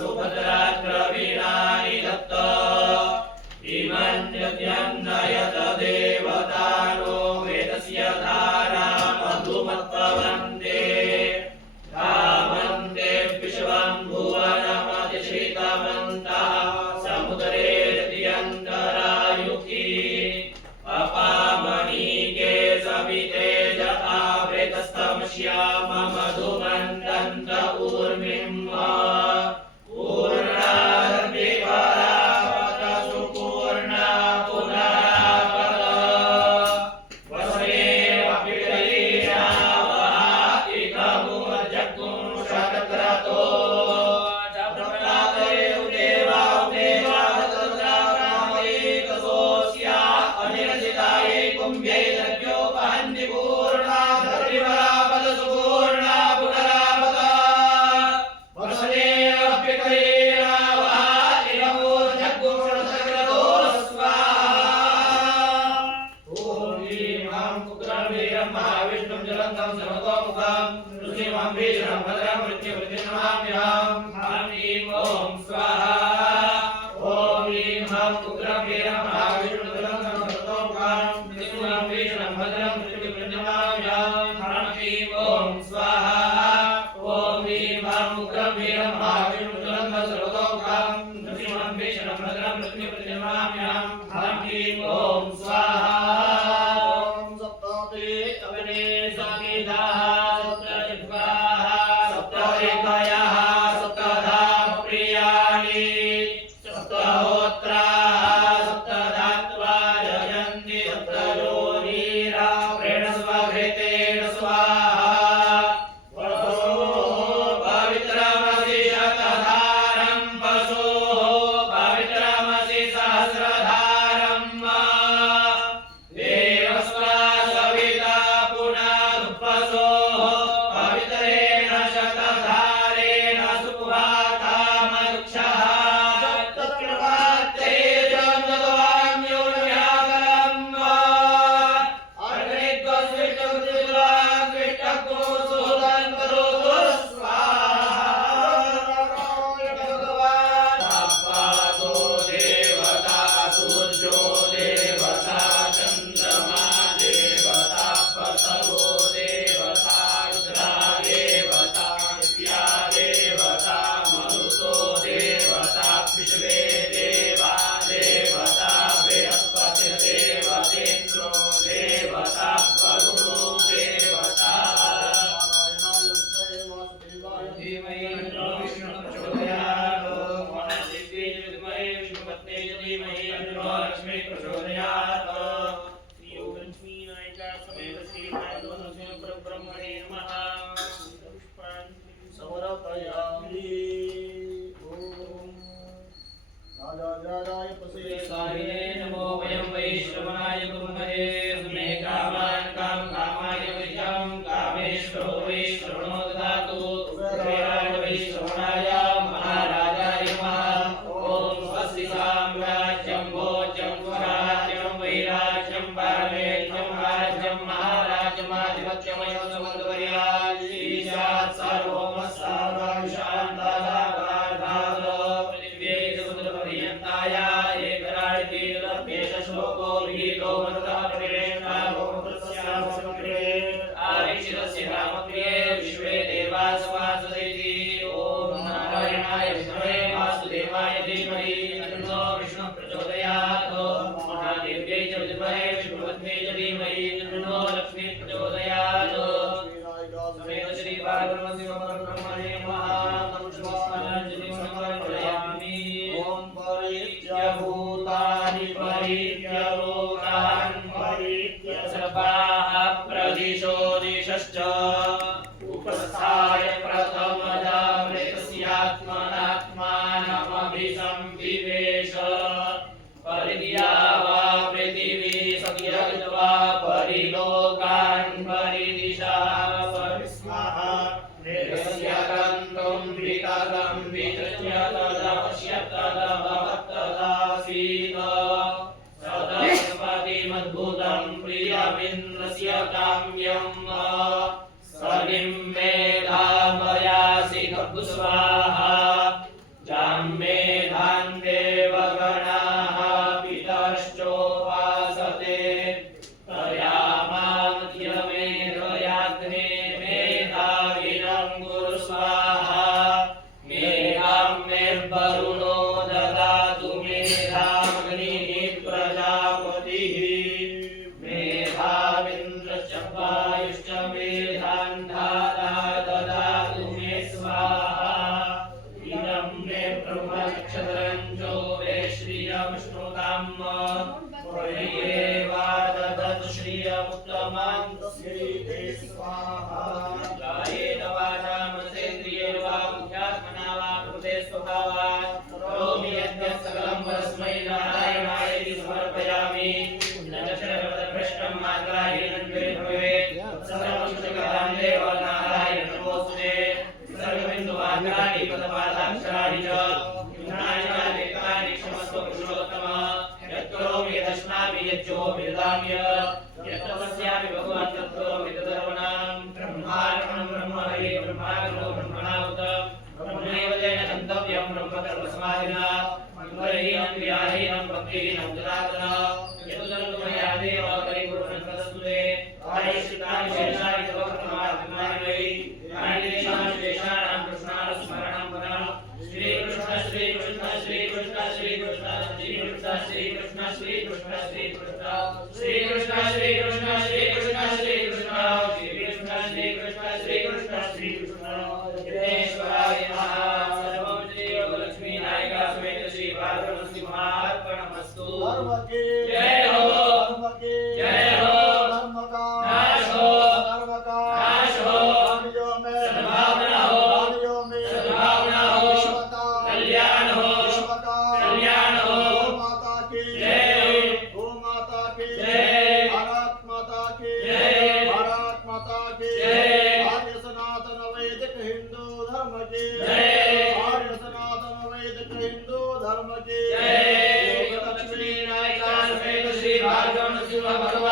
सुभद्राद्रवीणानि दत्त इमन्यत्यन्नयत देवतानो वेदस्य धारा मधुमत्पवन्ते धामन्ते विश्वं भुवनमधिश्रितवन्तः समुद्रे रतियन्तरायुखी अपामणिके सविते जतावृतस्तमश्याम मधुमन्दन्त ऊर्मिं नमो वयं वैश्रवणाय कुर्महे मे कामान् कामाय वैश्यं कामेश्वरो वैश्रवणो ददातु श्रेयाय वैश्रवणाय महाराजाय नमः ॐ स्वस्ति साम्राज्यं भोज्यं स्वराज्यं वैराज्यं पारमेज्यं राज्यं महाराज्यमाधिपत्यमयो समन्तवर्यात् ईशात् सार्वभौमस्सार्वशान्ताः श्लोको विहितो वदता प्रेरणा भवतस्याः समग्रे आरिषितस्य नामप्रिये विश्वे देवाः वासुदेति ॐ नारायणाय विद्महे वासुदेवाय धीमहि तन्नो विष्णुः प्रचोदयात् महादेव्यै च विद्महे विष्णुपत्न्यै च धीमहि तन्नो लक्ष्मीः प्रचोदयात् समेत श्री बालब्रह्मस्य परब्रह्मणे नमः नमः शिवाय समर्पयामि ॐ परित्यभूतानि परित्यलोकान् परित्य सर्वाः प्रदिशो दिशश्च उपस्थाय प्रथमजामृतस्यात्मनात्मानमभिसंविवेश परिद्या वा पृथिवी सत्यगत्वा परिलोकान् परिदिशा परिस्मः वेदस्य गन्तुं विततं वितृज्य तदवश्य तदभवत्तदासीत् सदस्पतिमद्भुतं प्रियमिन्द्रस्य काम्यं सलिं मेधामयासि स्वाहा वरुणो ददातु मेधामग्निः प्रजापतिः मेधाविन्द्रश्च वायुश्च मेधान् धाता ददातु मे स्वाहा इदं मे ब्रह्मनक्षत्रं चोरे श्रियमश्नुताम् ददतु श्रियमुत्तमं तस्यै स्वाहा कायेन वाचा मनसेन्द्रियेण वा बुद्ध्यात्मना वा प्रकृते स्वभावात् करोमि यद्यत् सकलं परस्मै नारायणायेति समर्पयामि नक्षत्रपदभ्रष्टं मात्राहीनं भवेत् सर्वं शुचकरां देव नारायण नमोऽस्तुते सर्वबिन्दुमात्राणि पदपादाक्षराणि च युनानि च लेखानि क्षमस्व पुरुषोत्तम यत्करोमि यदश्नामि यज्जोमि ददाम्य यत्तपस्यामि भगवान् तत्करोमि तदर्पणं ब्रह्मार्पणं ब्रह्महरि ब्रह्माग्नो ब्रह्मणाहुत ब्रह्मैव तेन गन्तव्यं ब्रह्मकर्मसमाधिना मङ्गलहीनं क्रियाहीनं भक्तिहीनं जनार्दन यदुदन्तु मया देव परिपूर्णं तदस्तुते आयुष्यतानि शेषाणि तव कृतमात्मानि वै यानि देशानि शेषाणां कृष्णानुस्मरणं पुनः श्रीकृष्ण श्रीकृष्ण श्रीकृष्ण श्रीकृष्ण श्रीकृष्ण श्रीकृष्ण श्रीकृष्ण श्रीकृष्ण श्रीकृष्ण श्रीकृष्ण श्रीकृष्ण श्रीकृष्ण श्रीकृष्ण श्रीकृष्ण श्रीकृष्ण श्रीकृष्ण विघ्नेश्वराय नमः सर्वं श्रीयोगलक्ष्मी नायिका समेत श्री पार्वती महार्पणमस्तु धर्म के जय हो धर्म के जय हो धर्म का नाश हो धर्म का नाश हो वाणियों में सद्भावना हो वाणियों में सद्भावना हो विश्व का कल्याण हो विश्व का कल्याण हो गौ माता की जय गौ माता की जय भारत माता की जय भारत माता की जय आर्य सनातन वैदिक हिंदू धर्म की जय आर्य सनातन वैदिक हिंदू धर्म की जय लक्ष्मी नायिका समेत श्री भार्गव नरसिंह भगवान